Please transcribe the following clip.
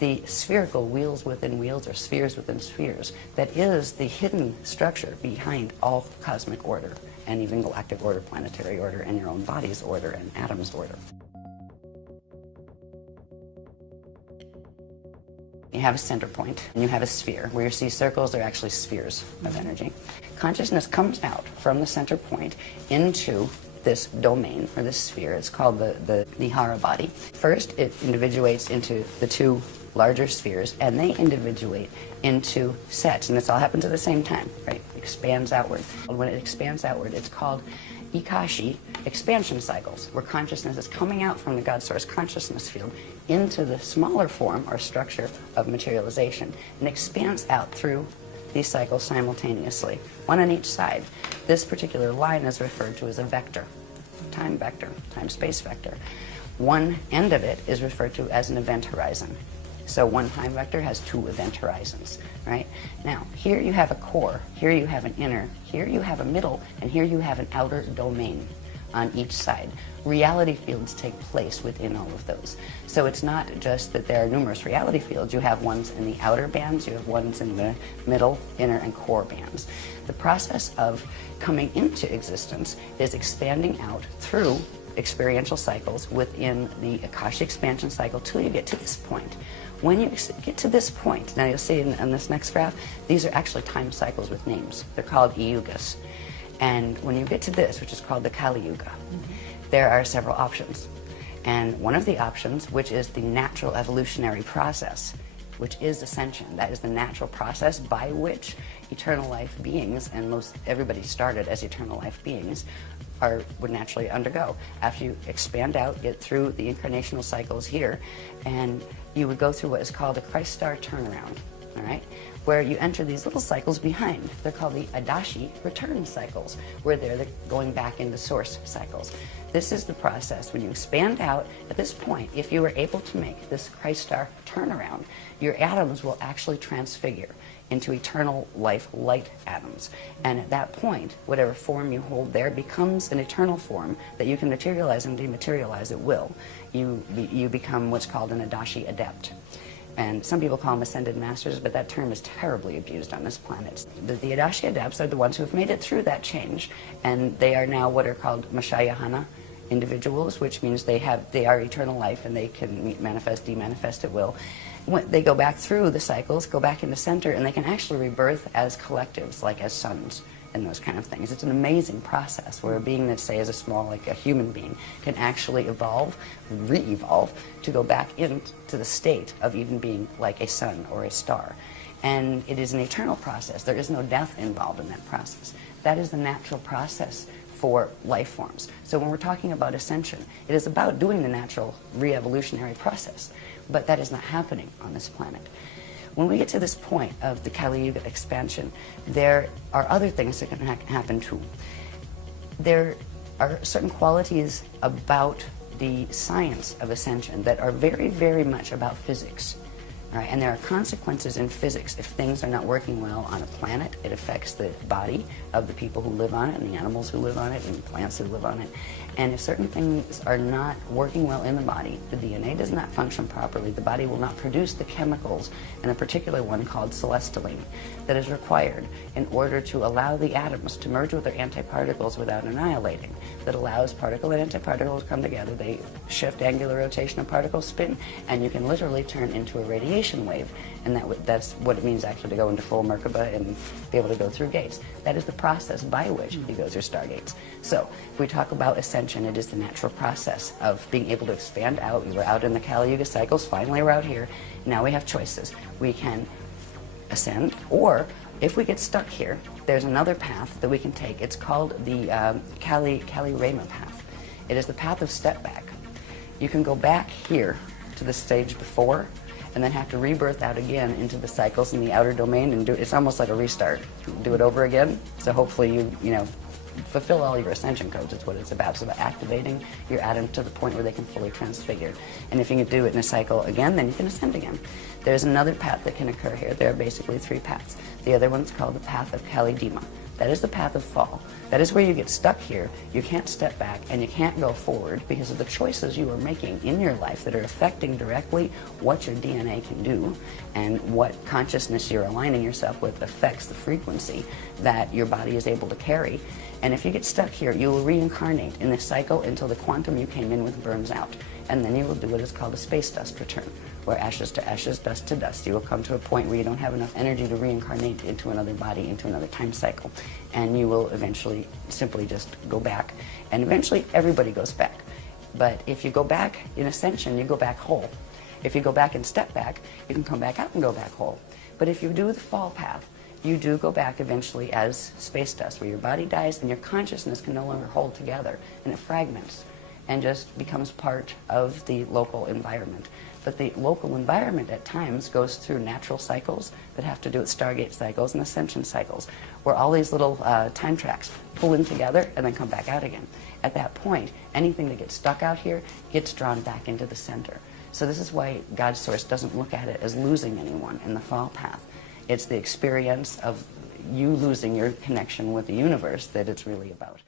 the spherical wheels within wheels or spheres within spheres that is the hidden structure behind all cosmic order and even galactic order, planetary order, and your own body's order and atoms' order. You have a center point and you have a sphere. Where you see circles are actually spheres of energy. Consciousness comes out from the center point into this domain or this sphere. It's called the Nihara body. First, it individuates into the two larger spheres, and they individuate into sets, and this all happens at the same time, right? It expands outward. When it expands outward, it's called Ikashi expansion cycles, where consciousness is coming out from the God Source consciousness field into the smaller form or structure of materialization and expands out through these cycles simultaneously, one on each side. This particular line is referred to as a vector, time-space vector. One end of it is referred to as an event horizon. So one time vector has two event horizons, right? Now, here you have a core, here you have an inner, here you have a middle, and here you have an outer domain on each side. Reality fields take place within all of those. So it's not just that there are numerous reality fields. You have ones in the outer bands, you have ones in the middle, inner, and core bands. The process of coming into existence is expanding out through experiential cycles within the Akashic expansion cycle till you get to this point. When you get to this point, now you'll see in this next graph, these are actually time cycles with names. They're called yugas. And when you get to this, which is called the Kali Yuga, there are several options. And one of the options, which is the natural evolutionary process, which is ascension. That is the natural process by which eternal life beings, and most everybody started as eternal life beings, would naturally undergo. After you expand out, get through the incarnational cycles here, and you would go through what is called a Christ star turnaround, all right? Where you enter these little cycles behind. They're called the Adashi return cycles, where they're going back into source cycles. This is the process. When you expand out, at this point, if you were able to make this Christ star turnaround, your atoms will actually transfigure into eternal life light atoms. And at that point, whatever form you hold there becomes an eternal form that you can materialize and dematerialize at will. You become what's called an Adashi adept. And some people call them ascended masters, but that term is terribly abused on this planet. The Adashi adepts are the ones who have made it through that change, and they are now what are called Ashayana individuals, which means they are eternal life and they can manifest, demanifest at will. When they go back through the cycles, go back into center, and they can actually rebirth as collectives, like as suns and those kind of things. It's an amazing process where a being that, say, is a small, like a human being, can actually evolve, re-evolve, to go back into the state of even being like a sun or a star. And it is an eternal process. There is no death involved in that process. That is the natural process for life forms. So when we're talking about ascension, it is about doing the natural re-evolutionary process, but that is not happening on this planet. When we get to this point of the Kali Yuga expansion, there are other things that can happen too. There are certain qualities about the science of ascension that are very, very much about physics. Right? And there are consequences in physics. If things are not working well on a planet, it affects the body of the people who live on it, and the animals who live on it, and the plants who live on it. And if certain things are not working well in the body, the DNA does not function properly, the body will not produce the chemicals, and a particular one called celestaline, that is required in order to allow the atoms to merge with their antiparticles without annihilating. That allows particle and antiparticle to come together. They shift angular rotation of particle spin, and you can literally turn into a radiation wave. And that's what it means actually to go into full Merkaba and be able to go through gates. That is the process by which you go through stargates. So if we talk about ascension, it is the natural process of being able to expand out. We were out in the Kali Yuga cycles, finally we're out here. Now we have choices. We can ascend, or if we get stuck here, there's another path that we can take. It's called the Kali Rama path. It is the path of step back. You can go back here to the stage before, and then have to rebirth out again into the cycles in the outer domain and do it's almost like a restart. Do it over again. So hopefully you know, fulfill all your ascension codes. It's what it's about. It's about activating your atoms to the point where they can fully transfigure. And if you can do it in a cycle again, then you can ascend again. There's another path that can occur here. There are basically three paths. The other one's called the path of Kali Dima, That is the path of fall. That is where you get stuck here. You can't step back and you can't go forward because of the choices you are making in your life that are affecting directly what your DNA can do, and what consciousness you're aligning yourself with affects the frequency that your body is able to carry. And if you get stuck here, you will reincarnate in this cycle until the quantum you came in with burns out. And then you will do what is called a space dust return, where ashes to ashes, dust to dust. You will come to a point where you don't have enough energy to reincarnate into another body, into another time cycle. And you will eventually simply just go back. And eventually everybody goes back. But if you go back in ascension, you go back whole. If you go back and step back, you can come back out and go back whole. But if you do the fall path, you do go back eventually as space dust, where your body dies and your consciousness can no longer hold together, and it fragments and just becomes part of the local environment. But the local environment at times goes through natural cycles that have to do with Stargate cycles and ascension cycles, where all these little time tracks pull in together and then come back out again. At that point, anything that gets stuck out here gets drawn back into the center. So this is why God's Source doesn't look at it as losing anyone in the fall path. It's the experience of you losing your connection with the universe that it's really about.